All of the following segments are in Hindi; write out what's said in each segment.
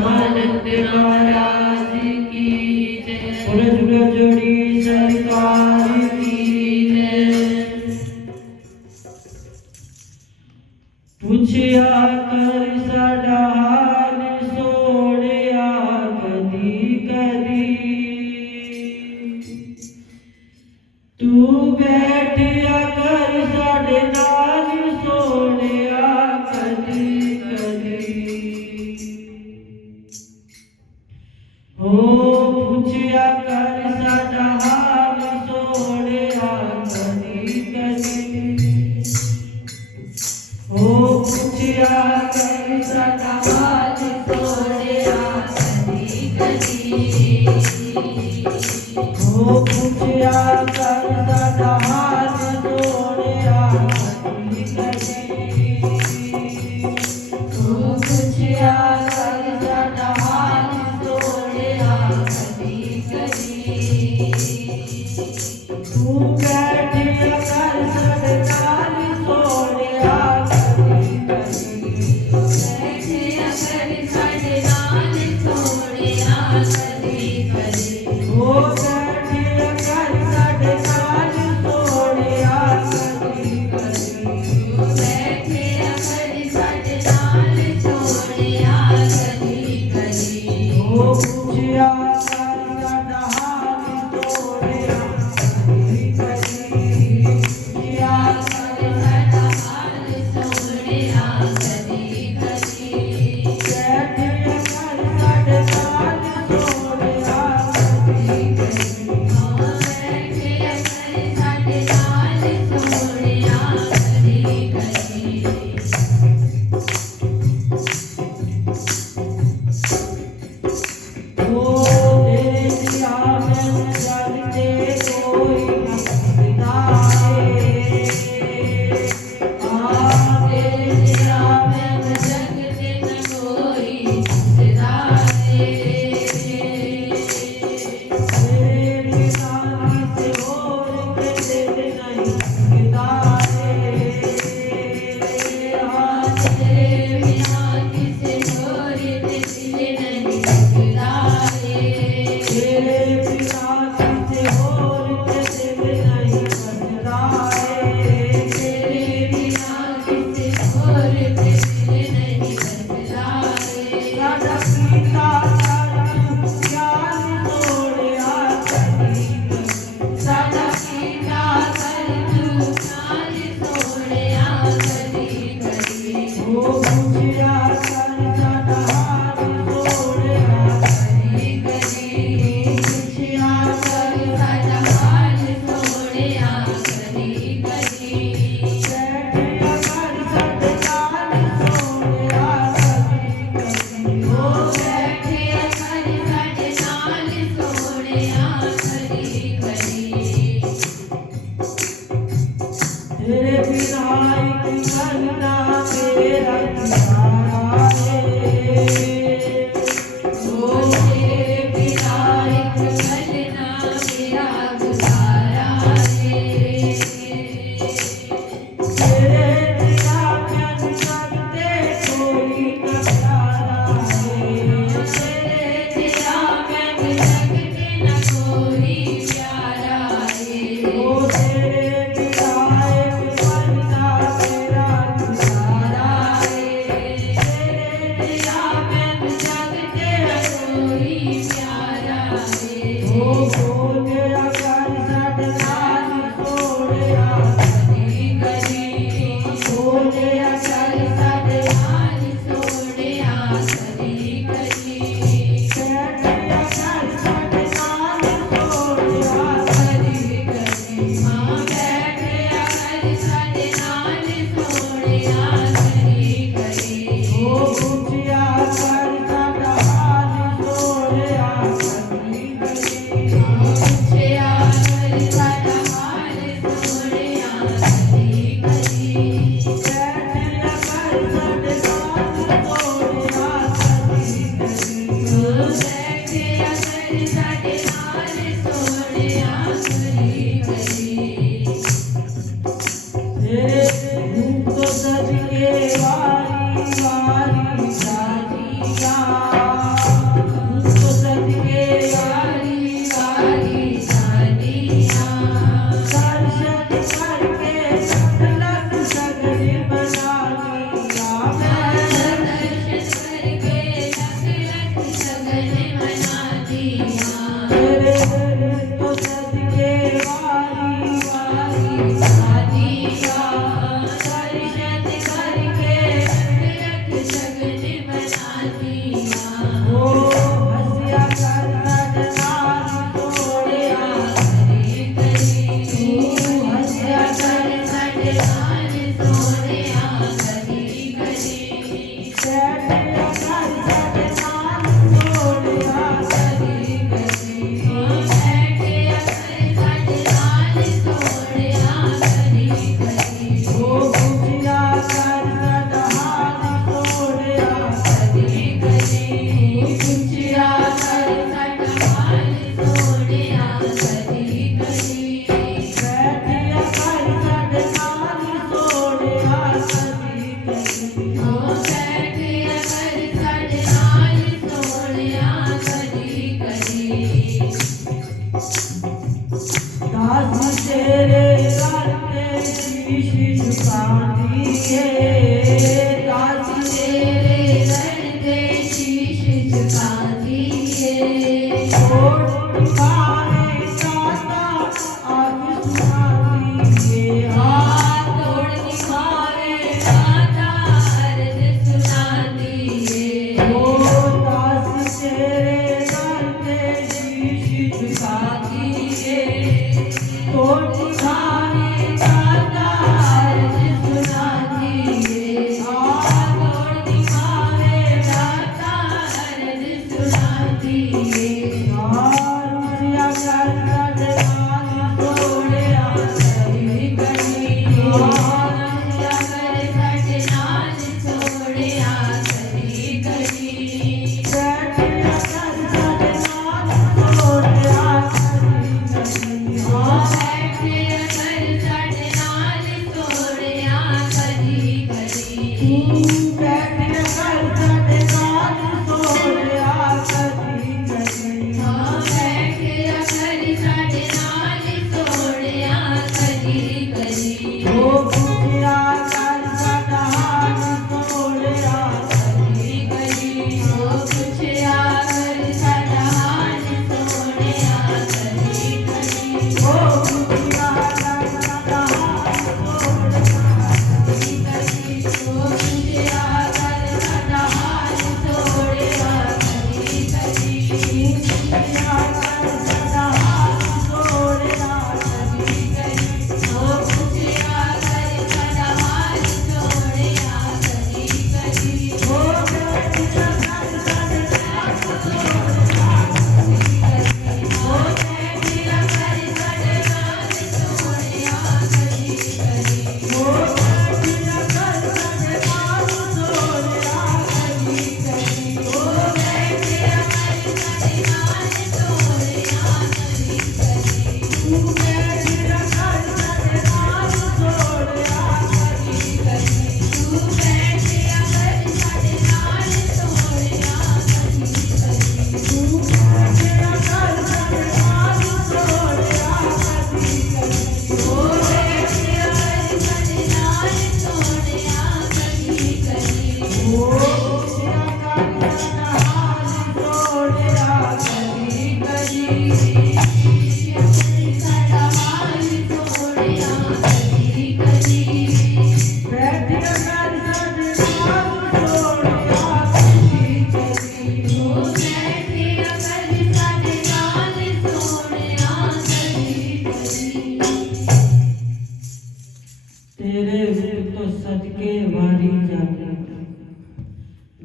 ब्रह्मानंद महाराज की जय। सूरज जोड़ी सरकार की जय। पूछया कर साडा हाल सोड़िया कदी कदी, तू बैठया कर साडे नाल सोड़िया कदी कदी। हो पूछया कर साडा हाल सोड़िया कदी कदी। हो पूछया कर साडा हाल सोड़िया कदी कदी। हो पूछया कर साडा हाल सोड़िया कदी कदी। हो पूछया कर साडा हाल सोड़िया कदी कदी। तू बैठिया कर साडे नाल सोड़िया कदी कदी। बैठिया कर साडे नाल सोड़िया कदी कदी। हो बैठिया कर साडे नाल सोड़िया कदी कदी। हो बैठिया कर साडे नाल सोड़िया कदी कदी। हो पूछया कर साडा हाल सोड़िया कदी कदी। पूछया कर साडा हाल सोड़िया कदी कदी। बैठिया कर साडे नाल सोड़िया कदी कदी। हो बैठिया कर साडे नाल सोड़िया कदी कदी। ओ तेरे सिया में जगते कोई न बिताए। तेरे सिया में जगते न कोई बिताए। तेरे बिना किसे और के दिल नहीं बिताए। तेरे बिना किसे और के दिल नहीं बिताए। तेरे बिना किसे और के दिल नहीं बिताए। तेरे बिना किसे और के दिल नहीं बिताए। साडा कीता कर तू प्यार सोड़िया कदी कदी। साडा कीता कर तू प्यार सोड़िया कदी कदी। हो पूछया कर साडा हाल सोड़िया कदी कदी। पूछया कर साडा हाल सोड़िया कदी कदी। बैठिया कर साडे नाल सोड़िया कदी कदी। हो बैठिया कर साडे नाल सोड़िया कदी कदी। तेरे बिना एक पल ना मेरा गुजारा है। ओ तेरे बिना एक पल ना मेरा गुजारा है। तेरे बिना मैनू लगते कोई न प्यारा है। तेरे बिना मैनू लगते न कोई प्यारा है। ओ तेरे बिना एक पल ना मेरा गुजारा है।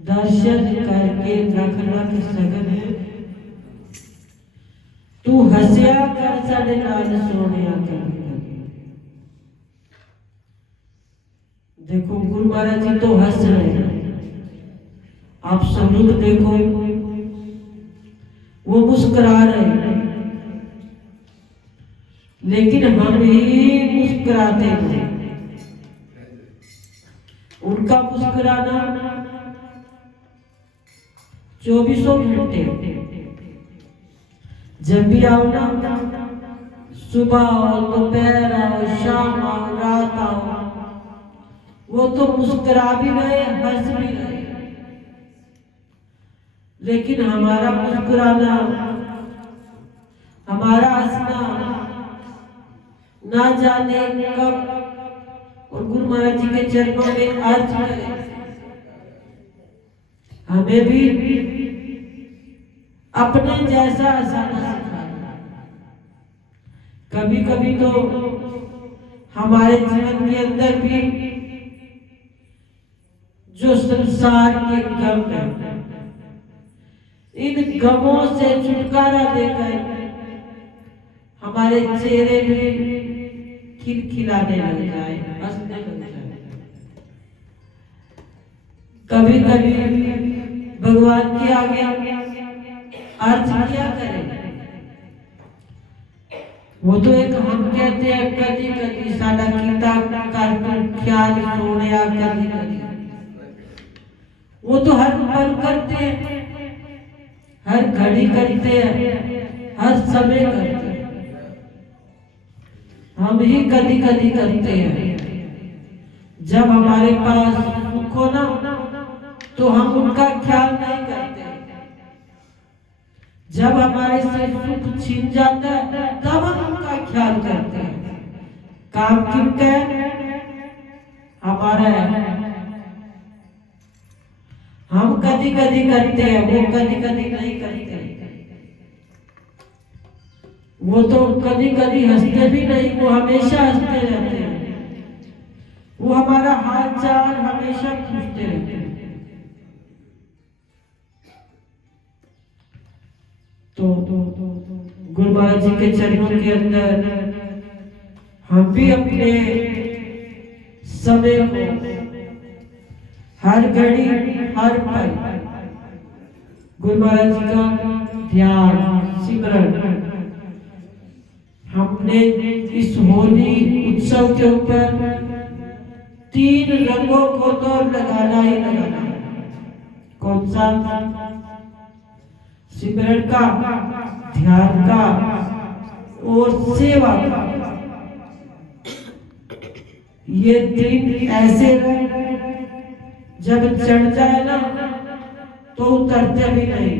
दर्शन करके रख रख सगन तू हसिया कर साडे नाल सोनिया कर। देखो गुरु महाराज जी तो हंस रहे हैं, आप सब लोग देखो वो मुस्कुरा रहे हैं, लेकिन हम ही मुस्कुराते हैं। उनका मुस्कुराना 24 घंटे, जब भी आओ ना, सुबह आओ, दोपहर आओ, शाम आओ, रात आओ, वो तो मुस्कुरा भी रहे, हंस भी रहे, लेकिन हमारा मुस्कुराना, हमारा हंसना ना जाने कब और गुरु महाराज जी के चरणों में अर्ज करें। हमें भी अपने जैसा हंसाना सिखाना। कभी कभी तो हमारे जीवन के अंदर भी जो संसार के गम है, इन गमों से छुटकारा देकर हमारे चेहरे भी खिलखिलाने लग जाए, हंसने लग जाए। कभी कभी भगवान के आगे अर्ज क्या करें? वो तो एक हम कहते हैं कदी कदी साडा कीता कर ख्याल सोने कदी कदी, वो तो हर पल करते हैं, हर घड़ी करते हैं, हर समय करते हैं। हम ही कदी कदी करते हैं। जब हमारे पास सुख हो ना तो हम उनका ख्याल नहीं करते, जब हमारे से सुख छिन जाता है तब हम उनका ख्याल करते हैं। काम किनका है? हमारा है। हम कदी कदी करते हैं, वो कदी कदी नहीं करते। वो तो कदी कदी हंसते भी नहीं, वो हमेशा हंसते रहते हैं। वो हमारा हाल चाल हमेशा पूछते रहते हैं। तो गुरु महाराज जी के चरणों के अंदर हम भी अपने समय को हर घड़ी हर पल गुरु महाराज जी का ध्यान सिमरन। हमने इस होली उत्सव के ऊपर 3 रंगों को तो लगाना ही लगाना। कौन सा? सिमरन का, ध्यान का और सेवा का। ये 3 ऐसे रंग जब चढ़ जाए ना तो उतरते भी नहीं।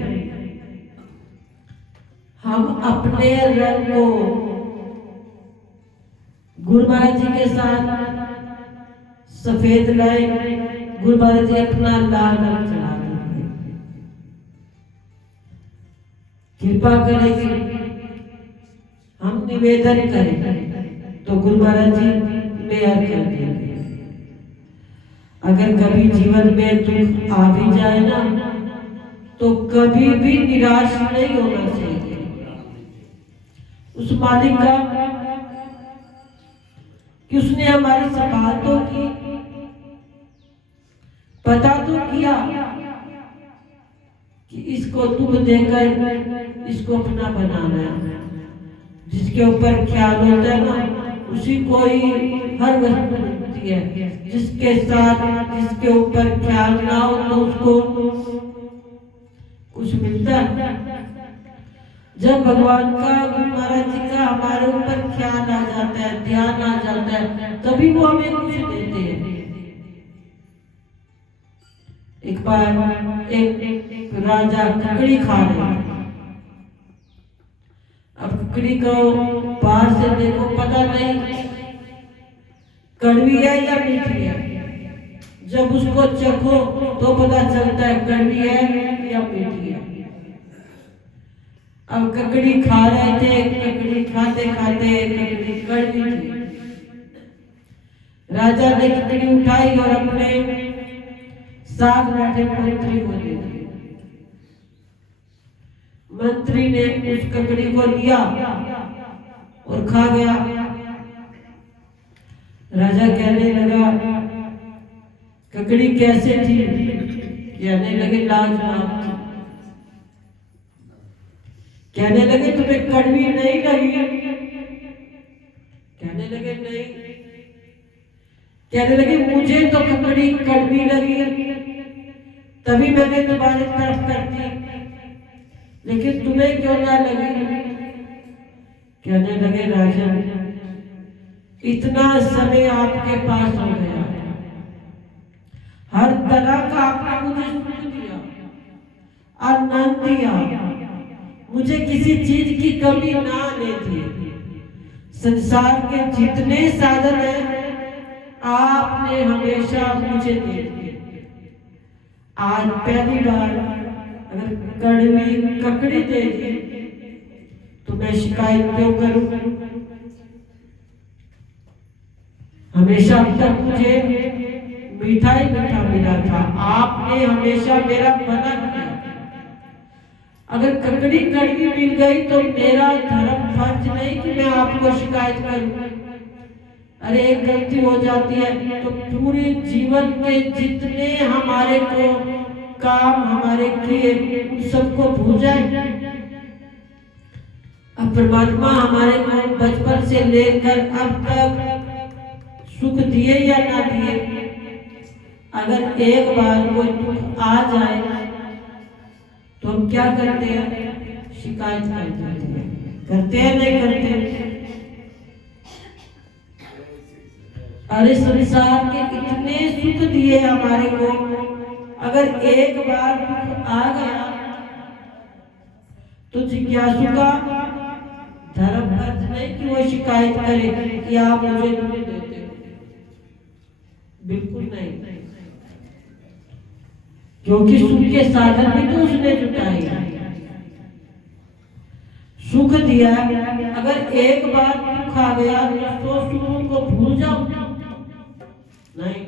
हम अपने रंग को गुरु महाराज जी के साथ सफेद लाए, गुरु महाराज जी अपना लाल रंग चढ़ा देंगे। कृपा करेंगे, हम निवेदन करें तो गुरु महाराज जी मेहर कर देंगे। अगर कभी जीवन में दुख आ भी जाए ना तो कभी भी निराश नहीं होना चाहिए। उस मालिक का कि उसने हमारी संभाल तो की, पता तो किया कि इसको दुख देकर इसको अपना बनाना है। जिसके ऊपर ख्याल होता है ना उसी को ही हर वस्तु मिलती है। जिसके साथ जिसके ऊपर ख्याल ना हो तो उसको कुछ मिलता है। जब भगवान का, गुरु महाराज जी का हमारे ऊपर ख्याल आ जाता है, ध्यान आ जाता है, तभी वो हमें कुछ देते हैं। एक बार एक राजा ककड़ी खा रहे। अब ककड़ी को बाहर से देखो पता नहीं कड़वी है या मीठी है। जब उसको चखो तो पता चलता है कड़वी है या मीठी है। अब ककड़ी खा रहे थे, ककड़ी खाते खाते ककड़ी कड़वी थी। राजा ने ककड़ी उठाई और अपने साथ बैठे मंत्री को दे दी। मंत्री ने उस ककड़ी को लिया और खा गया। राजा कहने लगा ककड़ी कैसे थी? कहने लगे लाजवाब थी। कहने लगे तुम्हें कड़वी नहीं लगी? कहने लगे नहीं। कहने लगे मुझे तो ककड़ी कड़वी लगी, तभी मैंने तुम्हारी तरफ कर दी, लेकिन तुम्हें क्यों ना लगी? कहने लगे राजा इतना समय आपके पास हो गया, भला का आपने मुझे सुख दिया, आनंद दिया, मुझे किसी चीज की कमी ना आने दी। संसार के जितने साधन हैं आपने हमेशा मुझे दे दिए। आज पहली बार अगर कड़वी ककड़ी दे दी तो मैं शिकायत क्यों करूं? हमेशा अब तक मुझे मीठा ही मीठा मिला था, आपने हमेशा मेरा भला किया। अगर ककड़ी कड़वी मिल गई तो मेरा धर्म फर्ज नहीं कि मैं आपको शिकायत करूं। अरे एक गलती हो जाती है तो पूरे जीवन के जितने हमारे को काम हमारे किए उन सबको भूल जाए। अब परमात्मा हमारे को बचपन से लेकर अब तक सुख दिए या ना दिए, अगर एक बार कोई दुख आ जाए तो हम क्या करते हैं? शिकायत करते हैं नहीं करते? अरे संसार के इतने सुख दिए हमारे को, अगर एक बार दुख आ गया तो जिज्ञासु का धर्म फर्ज नहीं कि वो शिकायत करे कि आप मुझे दुख देते हो, बिल्कुल नहीं, क्योंकि सुख के साधन भी तो उसने जुटाए, सुख दिया। अगर एक बार दुख आ गया तो सुखों को भूल जाओ? नहीं,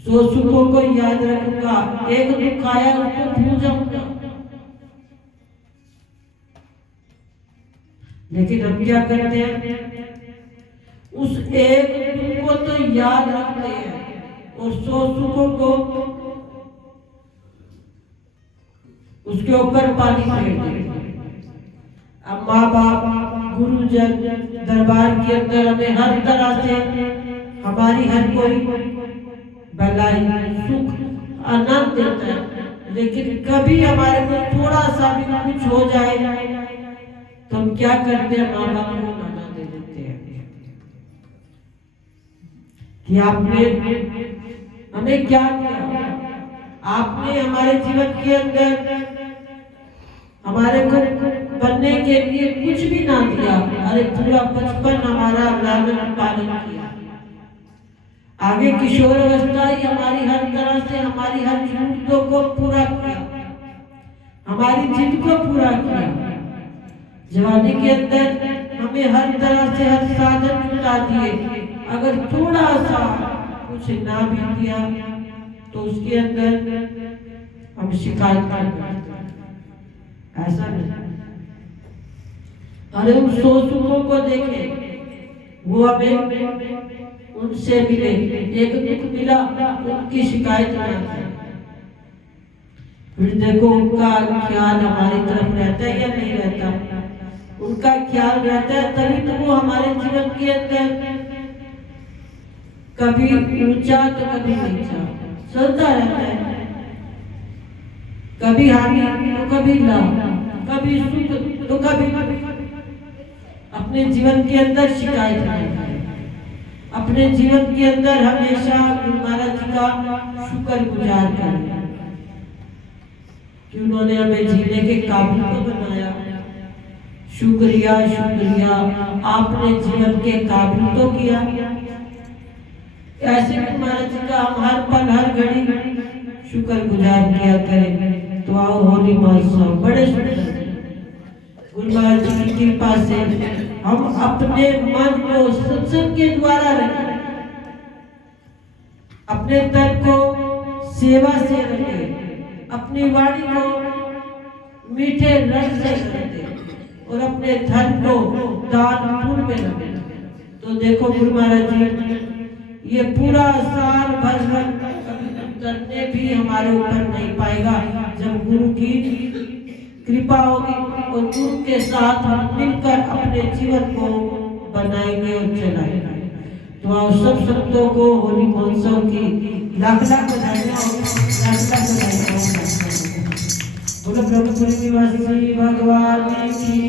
सो सुखों को याद रखूंगा, एक दुख आया उसको भूल जाऊंगा। लेकिन हम क्या करते हैं? उस एक दुख को तो याद रखते हैं और सो सुखों को उसके ऊपर पानी फेर देते। अब माँ बाप गुरुजन दरबार के अंदर हमें हर तरह से हमारी हर कोई भलाई सुख आनंद देता है, लेकिन कभी हमारे को थोड़ा सा भी कुछ हो जाए तो हम क्या करते हैं? माँ बाप को मना दे देते हैं कि आपने हमें क्या दिया, आपने हमारे जीवन के अंदर हमारे को बनने के लिए कुछ भी ना दिया। अरे पूरा बचपन हमारा लालन पालन किया, आगे किशोर अवस्था ही हमारी हर तरह से हमारी हर जरूरतों को पूरा किया, हमारी जिद को पूरा किया। जवानी के अंदर हमें हर तरह से हर साधन जुटा दिए, अगर थोड़ा सा कुछ ना भी किया तो उसके अंदर हम शिकायत करते हैं। ऐसा नहीं। अरे उन सो सुखों को देखें, वो हमें उनसे मिले, एक दुख मिला उनकी शिकायत ना करें। फिर देखो उनका ख्याल हमारी तरफ रहता है या नहीं रहता? उनका ख्याल रहता है तभी तो वो हमारे जीवन के अंदर कभी ऊंचा तो कभी नीचा चलता रहता है, कभी हानि तो कभी लाभ, कभी सुख तो कभी अपने जीवन के अंदर शिकायत नहीं करें। अपने जीवन के अंदर हमेशा गुरु महाराज जी का शुक्र गुजार करें कि उन्होंने हमें जीने के काबिल को बनाया। शुक्रिया शुक्रिया, आपने जीवन के काबिल तो किया। ऐसे गुरु महाराज जी का हम हर पल हर घड़ी शुक्र गुजार किया करें। तो आओ होली महोत्सव बड़े सुंदर गुरु महाराज जी की कृपा से हम अपने मन को सत्संग के द्वारा रखें, अपने तन को सेवा से रखें, अपनी वाणी को मीठे रस से रखें और अपने धन को दान पुण्य में रखें। तो देखो गुरु महाराज जी ये पूरा साल भर करने भी हमारे ऊपर नहीं पाएगा, जब गुरु की कृपा होगी और गुरु के साथ हम मिलकर अपने जीवन को बनाएंगे और चलाएंगे। तो आप सब संतों को होली महोत्सव की लाख लाख बधाइयां, लाख लाख बधाइयां। बोलो ब्रह्मपुरी निवासी भगवान की